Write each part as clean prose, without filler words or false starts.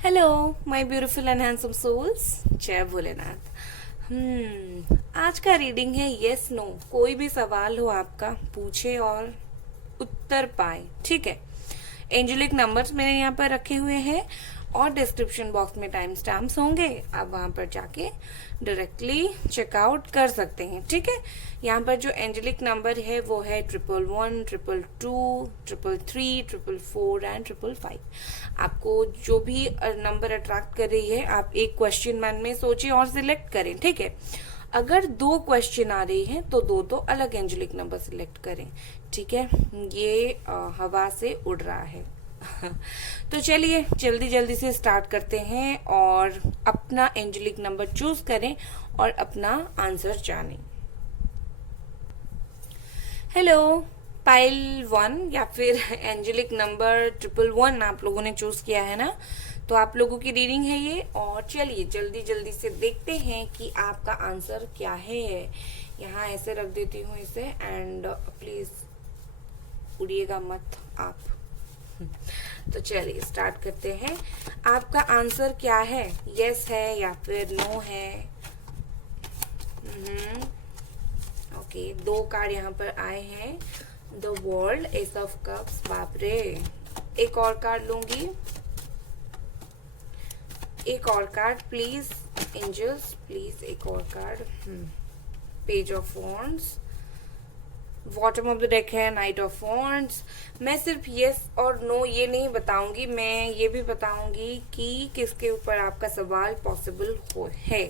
Hello my beautiful and handsome souls. जय भोलेनाथ। आज का रीडिंग है यस नो। कोई भी सवाल हो आपका पूछे और उत्तर पाए, ठीक है। एंजेलिक नंबर्स मैंने यहाँ पर रखे हुए हैं और डिस्क्रिप्शन बॉक्स में टाइम स्टैम्प्स होंगे। आप वहां पर जाके डायरेक्टली चेकआउट कर सकते हैं, ठीक है। यहाँ पर जो एंजेलिक नंबर है वो है 111, 222, 333, 444 एंड 555। आपको जो भी नंबर अट्रैक्ट कर रही है आप एक क्वेश्चन मन में सोचिए और सिलेक्ट करें, ठीक है। अगर दो क्वेश्चन आ रही हैं तो दो अलग एंजेलिक नंबर सिलेक्ट करें, ठीक है। ये हवा से उड़ रहा है। तो चलिए जल्दी जल्दी से स्टार्ट करते हैं और अपना एंजेलिक नंबर चूज करें और अपना आंसर जानें। हेलो, पाइल 1 या फिर एंजेलिक नंबर 111 आप लोगों ने चूज किया है ना। तो आप लोगों की रीडिंग है ये और चलिए जल्दी जल्दी से देखते हैं कि आपका आंसर क्या है। यहाँ ऐसे रख देती हूँ इसे एंड प्लीज उड़िएगा मत आप। तो चलिए स्टार्ट करते हैं। आपका आंसर क्या है? यस है या फिर नो है? ओके, दो कार्ड यहाँ पर आए हैं। The world, S of cups. बाप रे, एक और कार्ड लूंगी। एक और कार्ड प्लीज एंजल्स, प्लीज एक और card. Page of wands. Bottom of the deck है नाइट ऑफ वॉन्ड्स। मैं सिर्फ यस और नो ये नहीं बताऊंगी, मैं ये भी बताऊंगी कि किसके ऊपर आपका सवाल पॉसिबल है,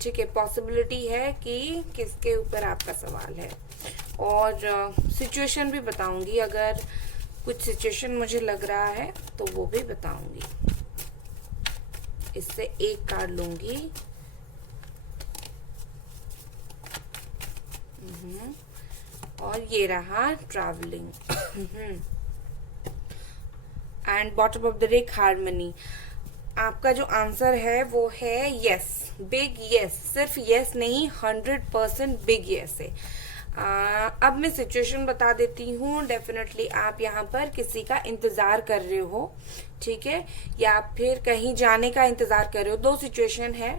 ठीक है। पॉसिबिलिटी है कि किसके ऊपर आपका सवाल है और सिचुएशन भी बताऊंगी। अगर कुछ सिचुएशन मुझे लग रहा है तो वो भी बताऊंगी। इससे एक कार्ड लूंगी। और ये रहा travelling. And bottom of the deck harmony. आपका जो आंसर है वो है यस, बिग यस। सिर्फ यस नहीं, 100% बिग यस है। अब मैं सिचुएशन बता देती हूँ। डेफिनेटली आप यहाँ पर किसी का इंतजार कर रहे हो, ठीक है, या फिर कहीं जाने का इंतजार कर रहे हो। दो सिचुएशन है।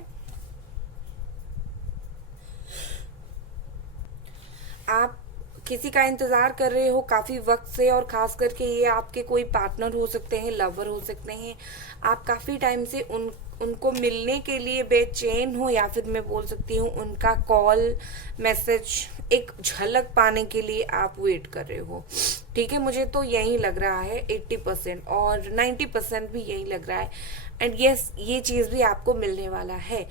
आप किसी का इंतजार कर रहे हो काफी वक्त से और खास करके ये आपके कोई पार्टनर हो सकते हैं, लवर हो सकते हैं। आप काफी टाइम से उनको मिलने के लिए बेचैन हो या फिर मैं बोल सकती हूँ उनका कॉल मैसेज एक झलक पाने के लिए आप वेट कर रहे हो, ठीक है। मुझे तो यही लग रहा है 80% और 90% भी यही लग रहा है। एंड यस, ये चीज भी आपको मिलने वाला है।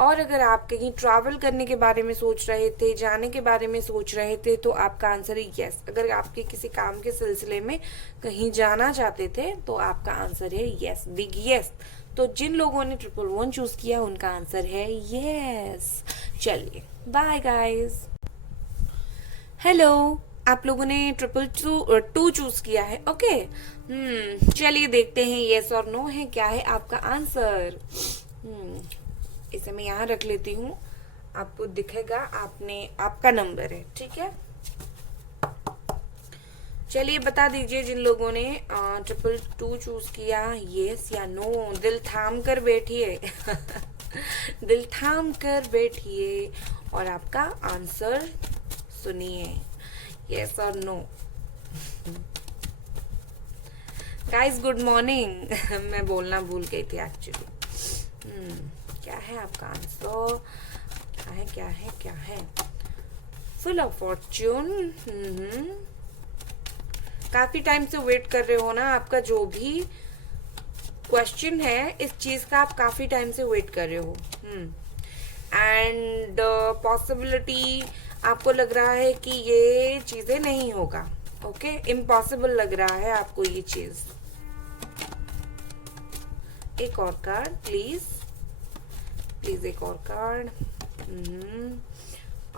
और अगर आप कहीं ट्रैवल करने के बारे में सोच रहे थे, जाने के बारे में सोच रहे थे, तो आपका आंसर है यस। अगर आपके किसी काम के सिलसिले में कहीं जाना चाहते थे तो आपका आंसर है यस, बिग यस। तो जिन लोगों ने 111 चूज किया उनका आंसर है यस। चलिए बाय गाइस। हेलो, आप लोगों ने 222 चूज किया है, ओके। चलिए देखते हैं यस और नो है क्या है आपका आंसर। इसे मैं यहाँ रख लेती हूँ, आपको दिखेगा आपका नंबर है, ठीक है। चलिए बता दीजिए जिन लोगों ने 222 चूज किया, यस या नो। दिल थाम कर बैठिए दिल थाम कर बैठिए और आपका आंसर सुनिए, यस और नो। गाइस गुड मॉर्निंग मैं बोलना भूल गई थी एक्चुअली। क्या है आपका आंसर? क्या है? Full of Fortune. काफी टाइम से वेट कर रहे हो ना। आपका जो भी क्वेश्चन है इस चीज का आप काफी टाइम से वेट कर रहे हो। एंड पॉसिबिलिटी आपको लग रहा है कि ये चीजें नहीं होगा, ओके। इम्पॉसिबल लग रहा है आपको ये चीज। एक और कार्ड प्लीज, प्लीज एक और कार्ड।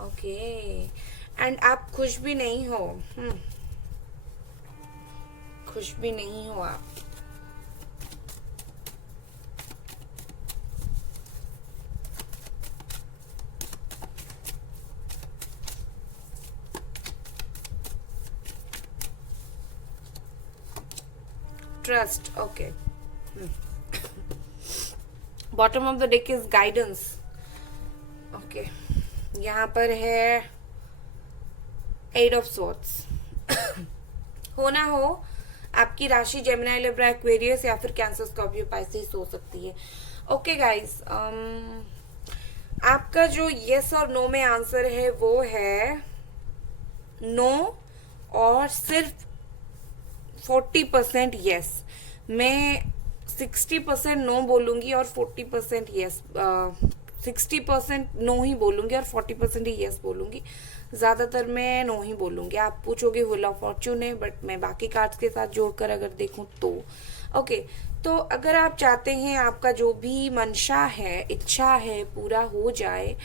ओके, एंड आप खुश भी नहीं हो। खुश भी नहीं हो आप। Trust, okay. Bottom of the deck is guidance. Okay, यहाँ पर है 8 ऑफ सॉर्ड्स। हो ना हो आपकी राशि जेमिनी, लिब्रा, एक्वेरियस या फिर कैंसर, स्कॉर्पियो, पाइसेस हो सकती है। ओके गाइस, आपका जो यस और नो में आंसर है वो है नो, और सिर्फ 40% यस। मैं 60% नो बोलूंगी और 40% यस, 60% नो ही बोलूंगी और 40% ही यस बोलूंगी। ज्यादातर मैं नो ही बोलूंगी। आप पूछोगे व्हील ऑफ फॉर्च्यून है, बट मैं बाकी कार्ड्स के साथ जोड़कर अगर देखूं तो ओके। तो अगर आप चाहते हैं आपका जो भी मंशा है, इच्छा है, पूरा हो जाए,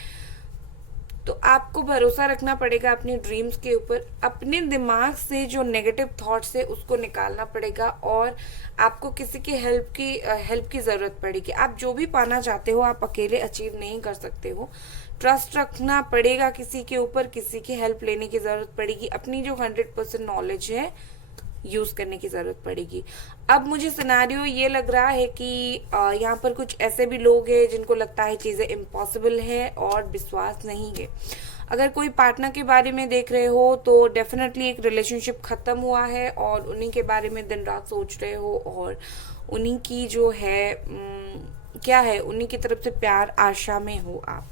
तो आपको भरोसा रखना पड़ेगा अपनी ड्रीम्स के ऊपर। अपने दिमाग से जो नेगेटिव थॉट्स है उसको निकालना पड़ेगा, और आपको किसी की हेल्प की जरूरत पड़ेगी। आप जो भी पाना चाहते हो आप अकेले अचीव नहीं कर सकते हो। ट्रस्ट रखना पड़ेगा किसी के ऊपर, किसी की हेल्प लेने की जरूरत पड़ेगी। अपनी जो 100% नॉलेज है यूज करने की जरूरत पड़ेगी। अब मुझे सिनेरियो ये लग रहा है कि यहाँ पर कुछ ऐसे भी लोग हैं जिनको लगता है चीजें इम्पॉसिबल है और विश्वास नहीं है। अगर कोई पार्टनर के बारे में देख रहे हो तो डेफिनेटली एक रिलेशनशिप खत्म हुआ है और उन्हीं के बारे में दिन रात सोच रहे हो, और उन्हीं की जो है क्या है, उन्हीं की तरफ से प्यार आशा में हो आप।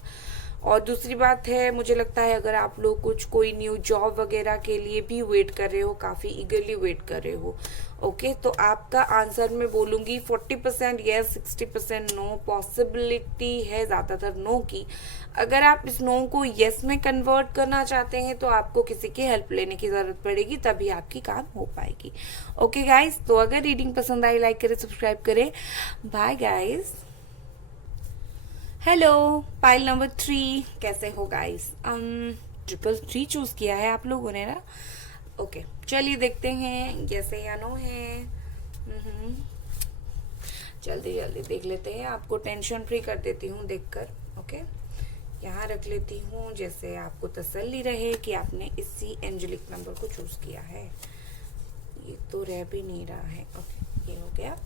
और दूसरी बात है, मुझे लगता है अगर आप लोग कुछ कोई न्यू जॉब वगैरह के लिए भी वेट कर रहे हो, काफी ईगरली वेट कर रहे हो, ओके, तो आपका आंसर मैं बोलूंगी 40% यस, 60% नो। पॉसिबिलिटी है ज्यादातर नो की। अगर आप इस नो को यस में कन्वर्ट करना चाहते हैं तो आपको किसी की हेल्प लेने की जरूरत पड़ेगी, तभी आपकी काम हो पाएगी। ओके गाइज, तो अगर रीडिंग पसंद आई लाइक करें, सब्सक्राइब करें। Bye guys. Hello pile number 3, कैसे हो गाइस? 333 चूज किया है आप लोगों ने ना। ओके, चलिए देखते हैं यस है या नो है। जल्दी जल्दी देख लेते हैं, आपको टेंशन फ्री कर देती हूँ देखकर। ओके, यहाँ रख लेती हूँ जैसे आपको तसल्ली रहे कि आपने इसी एंजेलिक नंबर को चूज किया है। ये तो रह भी नहीं रहा है। ओके, ये हो गया।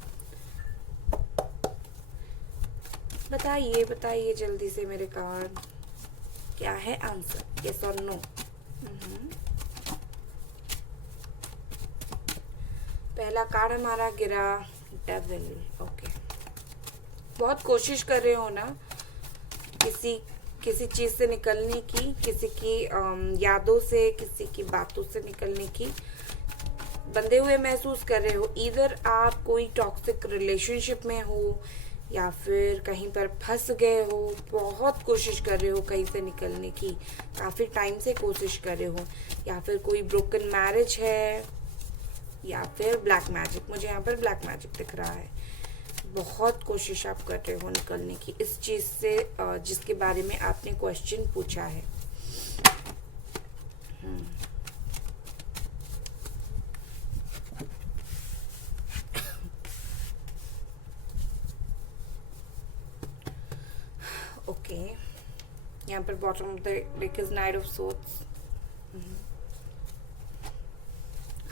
बताइए बताइए जल्दी से मेरे कार्ड, क्या है आंसर, यस और नो? पहला कार्ड हमारा गिरा डेविल। ओके, बहुत कोशिश कर रहे हो ना किसी चीज से निकलने की, किसी की यादों से, किसी की बातों से निकलने की, बंधे हुए महसूस कर रहे हो। इधर आप कोई टॉक्सिक रिलेशनशिप में हो या फिर कहीं पर फंस गए हो, बहुत कोशिश कर रहे हो कहीं से निकलने की, काफी टाइम से कोशिश कर रहे हो, या फिर कोई ब्रोकन मैरिज है, या फिर ब्लैक मैजिक। मुझे यहाँ पर ब्लैक मैजिक दिख रहा है। बहुत कोशिश आप कर रहे हो निकलने की इस चीज से जिसके बारे में आपने क्वेश्चन पूछा है। ओके, यहाँ पर bottom of the deck is night of swords.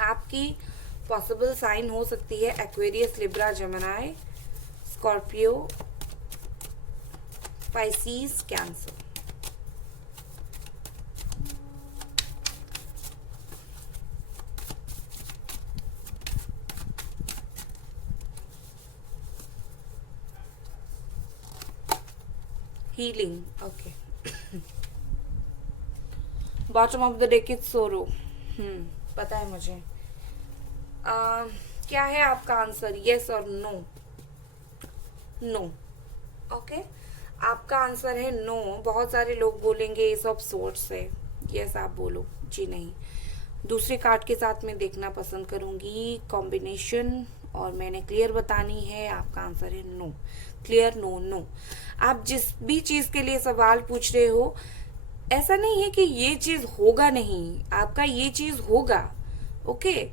आपकी पॉसिबल साइन हो सकती है Aquarius, Libra, Gemini, Scorpio, Pisces, cancer. Healing. Okay, bottom of the deck is सोरो। पता है मुझे। क्या है आपका आंसर, यस और नो? नो। ओके, आपका आंसर है नो। बहुत सारे लोग बोलेंगे एस ऑफ सोर्ड्स है, यस आप बोलो जी नहीं। दूसरे कार्ड के साथ मैं देखना पसंद करूंगी कॉम्बिनेशन, और मैंने क्लियर बतानी है। आपका आंसर है नो, क्लियर नो नो। आप जिस भी चीज के लिए सवाल पूछ रहे हो, ऐसा नहीं है कि ये चीज होगा नहीं, आपका ये चीज होगा, ओके,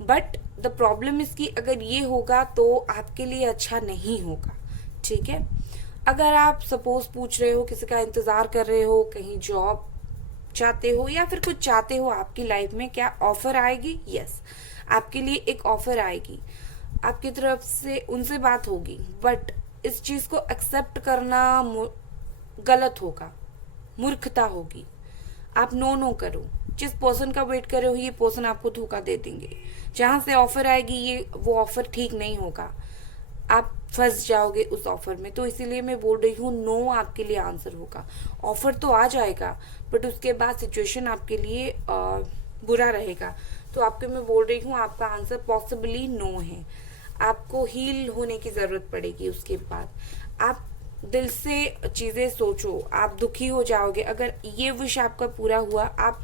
बट द प्रॉब्लम इसकी अगर ये होगा तो आपके लिए अच्छा नहीं होगा, ठीक है। अगर आप सपोज पूछ रहे हो, किसी का इंतजार कर रहे हो, कहीं जॉब चाहते हो या फिर कुछ चाहते हो आपकी लाइफ में, क्या ऑफर आएगी? यस, आपके लिए एक ऑफर आएगी, आपकी तरफ से उनसे बात होगी, बट इस चीज को एक्सेप्ट करना गलत होगा, मूर्खता होगी। आप नो नो करो। जिस पर्सन का वेट कर रहे हो ये पर्सन आपको धोखा दे देंगे। जहां से ऑफर आएगी ये वो ऑफर ठीक नहीं होगा, आप फंस जाओगे उस ऑफर में। तो इसीलिए मैं बोल रही हूँ नो आपके लिए आंसर होगा। ऑफर तो आ जाएगा बट उसके बाद सिचुएशन आपके लिए बुरा रहेगा। तो आपको मैं बोल रही हूँ आपका आंसर पॉसिबली नो है। आपको हील होने की जरूरत पड़ेगी। उसके बाद आप दिल से चीजें सोचो, आप दुखी हो जाओगे अगर ये विश आपका पूरा हुआ। आप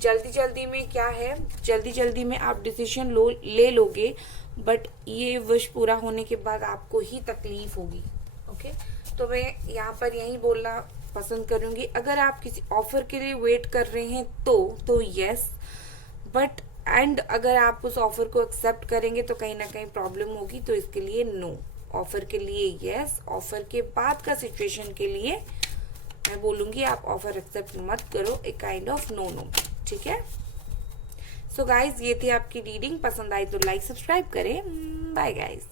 जल्दी जल्दी में क्या है, जल्दी जल्दी में आप डिसीजन ले लोगे बट ये विश पूरा होने के बाद आपको ही तकलीफ होगी। ओके, तो मैं यहाँ पर यही बोलना पसंद करूंगी। अगर आप किसी ऑफर के लिए वेट कर रहे हैं तो यस, बट एंड अगर आप उस ऑफर को एक्सेप्ट करेंगे तो कहीं ना कहीं प्रॉब्लम होगी। तो इसके लिए नो। ऑफर के लिए यस, ऑफर के बाद का सिचुएशन के लिए मैं बोलूंगी आप ऑफर एक्सेप्ट मत करो, एक काइंड ऑफ नो नो। ठीक है, सो गाइज ये थी आपकी रीडिंग। पसंद आई तो लाइक सब्सक्राइब करें। Bye guys.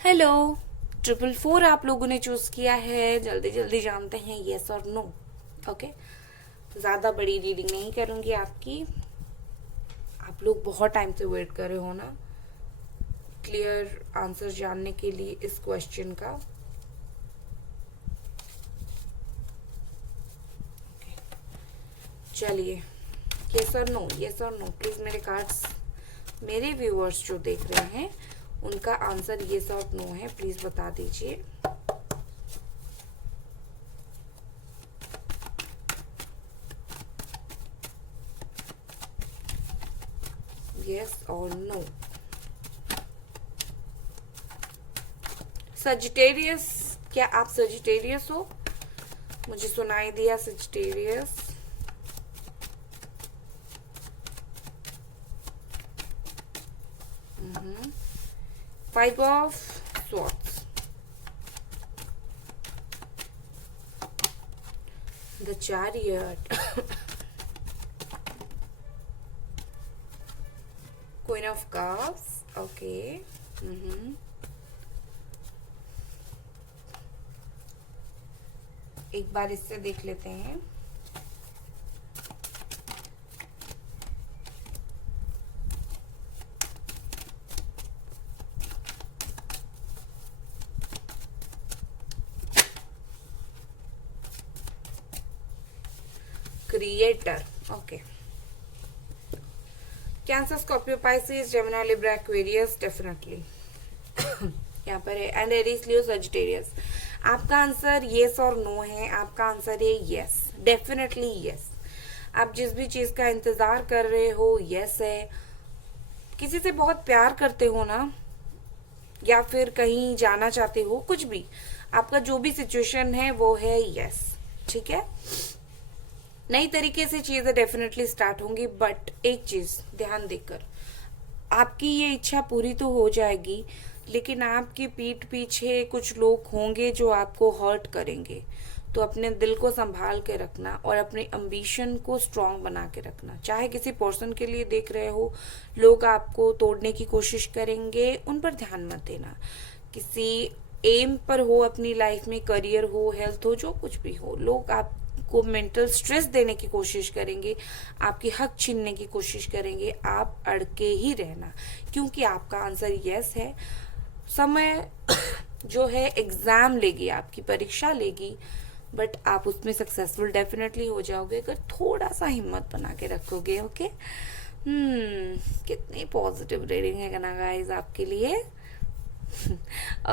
हेलो, 444 आप लोगों ने चूज किया है। जल्दी जल्दी जानते हैं यस और नो। ओके, ज्यादा बड़ी रीडिंग नहीं करूंगी आपकी। आप लोग बहुत टाइम से वेट कर रहे हो ना क्लियर आंसर जानने के लिए इस क्वेश्चन का। चलिए, यस और नो, यस और नो। प्लीज मेरे कार्ड्स, मेरे व्यूअर्स जो देख रहे हैं उनका आंसर यस और नो है, प्लीज बता दीजिए। यस और नो। सजिटेरियस, क्या आप सजिटेरियस हो? मुझे सुनाई दिया Sagittarius. Five of Swords, the Chariot, Queen of Cups. Okay. एक बार इससे देख लेते हैं। Creator, okay. Cancer, Scorpio, Pisces, Gemini, Libra, Aquarius, definitely यहाँ पर है। And Aries, Leo, Sagittarius. आपका आंसर यस और नो है। आपका आंसर है यस, डेफिनेटली यस। आप जिस भी चीज का इंतजार कर रहे हो यस है। किसी से बहुत प्यार करते हो ना, या फिर कहीं जाना चाहते हो, कुछ भी आपका जो भी सिचुएशन है वो है यस। ठीक है, नई तरीके से चीजें डेफिनेटली स्टार्ट होंगी बट एक चीज ध्यान देकर, आपकी ये इच्छा पूरी तो हो जाएगी लेकिन आपकी पीठ पीछे कुछ लोग होंगे जो आपको हर्ट करेंगे। तो अपने दिल को संभाल के रखना और अपने एम्बिशन को स्ट्रांग बना के रखना। चाहे किसी पर्सन के लिए देख रहे हो, लोग आपको तोड़ने की कोशिश करेंगे, उन पर ध्यान मत देना। किसी एम पर हो अपनी लाइफ में, करियर हो, हेल्थ हो, जो कुछ भी हो, लोग आपको मेंटल स्ट्रेस देने की कोशिश करेंगे, आपकी हक छीनने की कोशिश करेंगे। आप अड़के ही रहना क्योंकि आपका आंसर यस है। समय जो है एग्जाम लेगी, आपकी परीक्षा लेगी, बट आप उसमें सक्सेसफुल डेफिनेटली हो जाओगे अगर थोड़ा सा हिम्मत बना के रखोगे। ओके, कितनी पॉजिटिव रीडिंग है ना गाइस आपके लिए।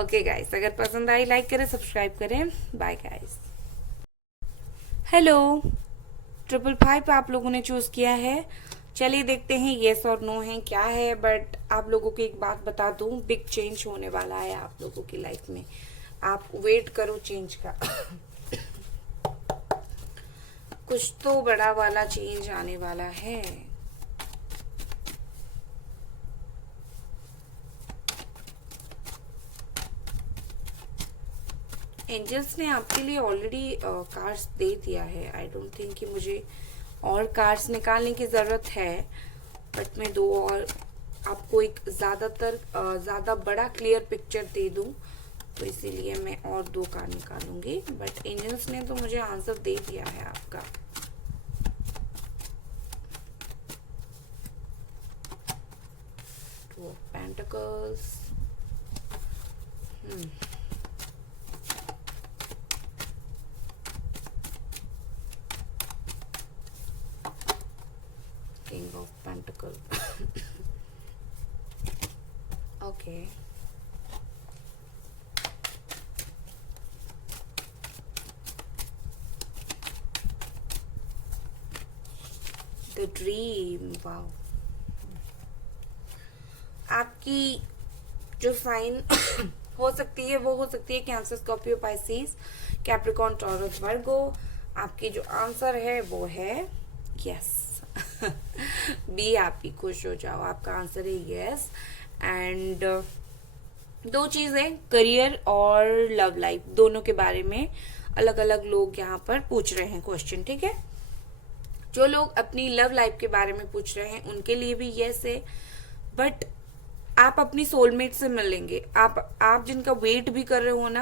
ओके गाइस, अगर पसंद आई लाइक करें, सब्सक्राइब करें। Bye guys. हेलो, 555 आप लोगों ने चूज किया है। चलिए देखते हैं येस और नो है क्या है। बट आप लोगों को एक बात बता दूं, बिग चेंज होने वाला है आप लोगों की लाइफ में। आप वेट करो चेंज का। कुछ तो बड़ा वाला चेंज आने वाला है। एंजल्स ने आपके लिए ऑलरेडी कार्ड्स दे दिया है। आई डोंट थिंक कि मुझे और कार्ड्स निकालने की जरूरत है, बट मैं 2 और आपको एक ज़्यादा बड़ा क्लियर पिक्चर दे दूं, तो इसीलिए मैं और 2 कार्ड निकालूंगी। बट एंजल्स ने तो मुझे आंसर दे दिया है आपका। Two of pentacles, king of pentacle. Okay, the dream. Wow, आपकी जो साइन हो सकती है वो हो सकती है Cancer, Scorpio, Pisces, Capricorn, Taurus, Virgo. आपकी जो आंसर है वो है यस। बी, आप ही खुश हो जाओ, आपका आंसर है यस। एंड 2 चीजें, करियर और लव लाइफ, दोनों के बारे में अलग अलग लोग यहाँ पर पूछ रहे हैं क्वेश्चन, ठीक है। जो लोग अपनी लव लाइफ के बारे में पूछ रहे हैं उनके लिए भी यस है, बट आप अपनी सोलमेट से मिलेंगे। आप जिनका वेट भी कर रहे हो ना,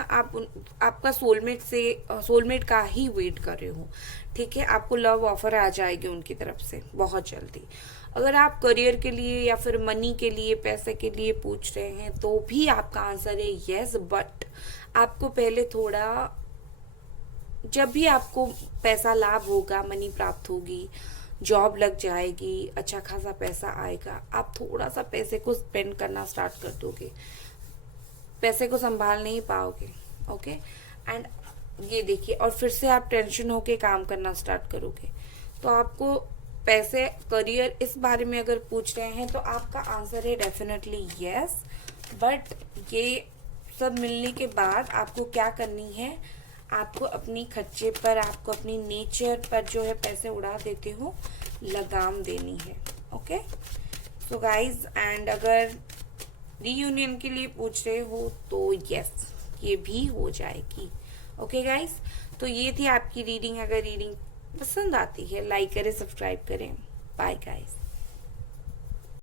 आपका सोलमेट का ही वेट कर रहे हो, ठीक है। आपको लव ऑफर आ जाएगी उनकी तरफ से बहुत जल्दी। अगर आप करियर के लिए या फिर मनी के लिए, पैसे के लिए पूछ रहे हैं तो भी आपका आंसर है यस। बट आपको पहले थोड़ा, जब भी आपको पैसा लाभ होगा, मनी प्राप्त होगी, जॉब लग जाएगी, अच्छा खासा पैसा आएगा, आप थोड़ा सा पैसे को स्पेंड करना स्टार्ट कर दोगे, पैसे को संभाल नहीं पाओगे, ओके। एंड ये देखिए, और फिर से आप टेंशन होके काम करना स्टार्ट करोगे। तो आपको पैसे, करियर, इस बारे में अगर पूछ रहे हैं तो आपका आंसर है डेफिनेटली यस। बट ये सब मिलने के बाद आपको क्या करनी है, आपको अपनी खर्चे पर, आपको अपनी नेचर पर जो है पैसे उड़ा देते हो, लगाम देनी है, ओके। सो गाइज, एंड अगर रीयूनियन के लिए पूछ रहे हो तो यस, ये भी हो जाएगी, ओके गाइज। तो ये थी आपकी रीडिंग। अगर रीडिंग पसंद आती है लाइक करें, सब्सक्राइब करें। Bye guys.